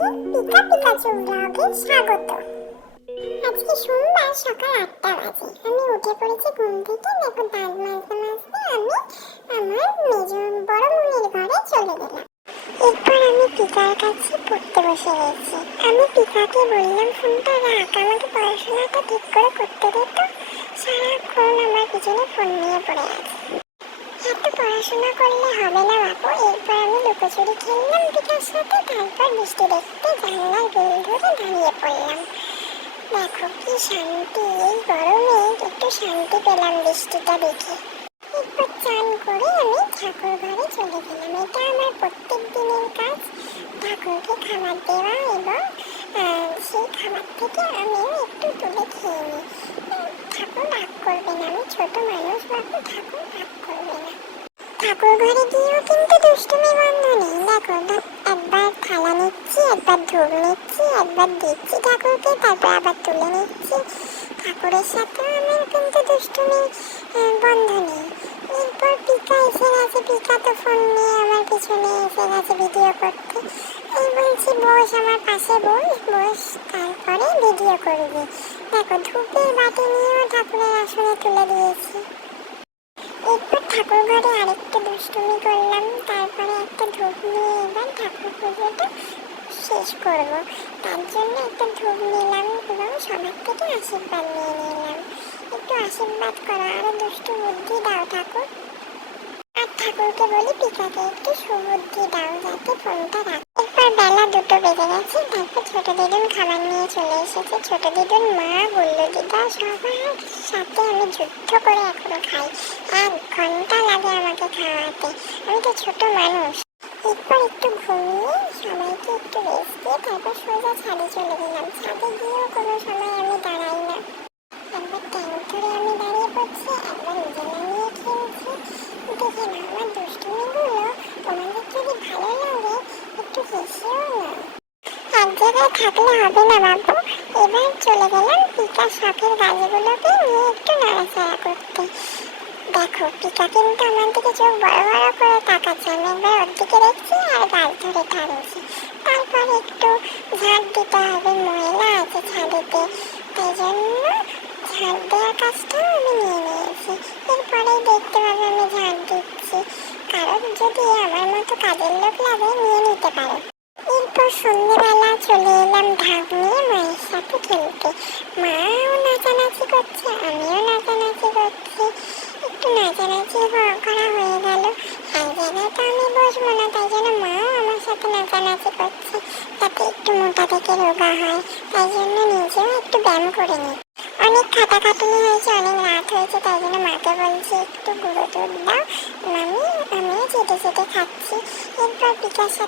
সবাইকে Pika Pikachu ব্লগে স্বাগত। আজকে সোমবার সকাল 8টা বাজে। আমি উঠে পড়েছি ঘুম থেকে। দেখো দাঁত মাজতে মাজতে আমি আমার বড় মুনির ঘরে চলে গেলাম। এরপর আমি পিকার কাছে পড়তে বসে গেছি। আমি পিকাকে বললাম, ফোনটা রাখ, আমাকে পড়াশোনাটা ঠিক করে করতে দে তো, সারাক্ষণ আমার পিছনে ফোন নিয়ে পড়ে আছে। এত পড়াশোনা করলে হবে না বাপু। এরপর আমি লুকোচুরি খেললাম পিকার সাথে। তারপর বৃষ্টি দেখতে জানলার বেল ধরে দাঁড়িয়ে পড়লাম। দেখো কি শান্তি, এই গরমে একটু শান্তি পেলাম বৃষ্টিটা দেখে। এরপর চান করে আমি ঠাকুর ঘরে চলে গেলাম। এটা আমার প্রত্যেক দিনের কাজ, ঠাকুরকে খাবার দেওয়া এবং সেই খাবার থেকে আমিও একটু তুলে খেয়ে নিই। ঠাকুর রাগ করবে না, আমি ছোট মানুষ বাপু, ঠাকুর রাগ করবে না। ঠাকুর ঘরে গিয়েও কিন্তু দুষ্টুমি বন্ধ নেই। দেখো একবার থালা নিচ্ছি, একবার ধূপ নিচ্ছি, একবার দিচ্ছি ঠাকুরকে, তারপর আবার তুলে নিচ্ছি। ঠাকুরের সাথে আমার কিন্তু দুষ্টুমি বন্ধ নেই। এরপর পিকা এসে গেছে। পিকা তো ফোন নিয়ে আমার পিছনে এসে গেছে ভিডিও করতে। আমি বলছি, বস আমার পাশে, বস তারপরে ভিডিও করবি। দেখো ধূপের বাটি নিয়েও ঠাকুরের আসনে তুলে দিয়েছি। এরপর ঠাকুর ঘরে আরেকটু দুষ্টুমি করলাম। তারপরে একটা ধূপ নিয়ে এবার ঠাকুর পুজোটা শেষ করব। তার জন্য একটা ধূপ নিলাম এবং সবার থেকে আশীর্বাদ নিয়ে নিলাম। একটু আশীর্বাদ করো, আরো দুষ্টু বুদ্ধি দাও ঠাকুর। আর ঠাকুরকে বলি পিকাকে একটু সুবুদ্ধি দাও যাতে ফোনটা রাখে। এরপর বেলা 2টো বেজে গেছে। তারপর ছোট দিদুন খাবার নিয়ে চলে এসেছে। ছোট দিদুন, মা, গুল্লু দিদা সবার সাথে আমি যুদ্ধ করে এখনো খাই। 1 ঘন্টা লাগে আমাকে খাওয়াতে, আমি তো ছোট মানুষ। এরপর একটু ঘুমিয়ে সবাইকে একটু রেস্ট দিয়ে তারপর সোজা ছাদে চলে গেলাম। ছাদে গিয়েও কোনো সময় আমি দাঁড়াই না। একবার ট্যাঙ্ক ধরে আমি দাঁড়িয়ে পড়ছি, একবার উজালা নিয়ে খেলছি। দেখে না আমার দুষ্টুমিগুলো, তোমাদের যদি ভালো লাগে একটু হেসেও না। এক জায়গায় থাকলে হবে না বাবু। এবার চলে গেলাম পিকার শখের গাছগুলোকে নিয়ে একটু নাড়াচাড়া করতে। দেখো পিকা কিন্তু আমার দিকে চোখ বড় বড় করে তাকাচ্ছে। আমি একবার ওর দিকে দেখছি আর গাছ ধরে টানছি। তারপর একটু ঝাড় দিতে হবে, ময়লা আছে ছাদেতে, তাই জন্য ঝাড় দেওয়ার কাজটাও আমি নিয়ে নিয়েছি। এরপরেই দেখতে পাবে আমি ঝাড় দিচ্ছি। কারণ যদি আমার মতো কাজের লোক লাগে নিয়ে নিতে পারো। এরপর সন্ধ্যেবেলা চলে এলাম ঢাক নিয়ে মায়ের সাথে খেলতে। মাও নাচানাচি করছে, আমিও নাচানাচি করছি। একটু নাচানাচি করা হয়ে গেল। এক জায়গায় তো আমি বসবো না, তাই জন্য মাও আমার সাথে নাচানাচি করছে যাতে একটু মোটা থেকে রোগা হয়। তাই জন্য নিজেও একটু ব্যায়াম করে নিই। অনেক খাটাখাটুনি হয়েছে, অনেক রাত হয়েছে, তাই জন্য মাকে বলছি একটু গুঁড়ো দুধ দাও মামি, আমিও চেটে চেটে খাচ্ছি। এরপর পিকার সাথে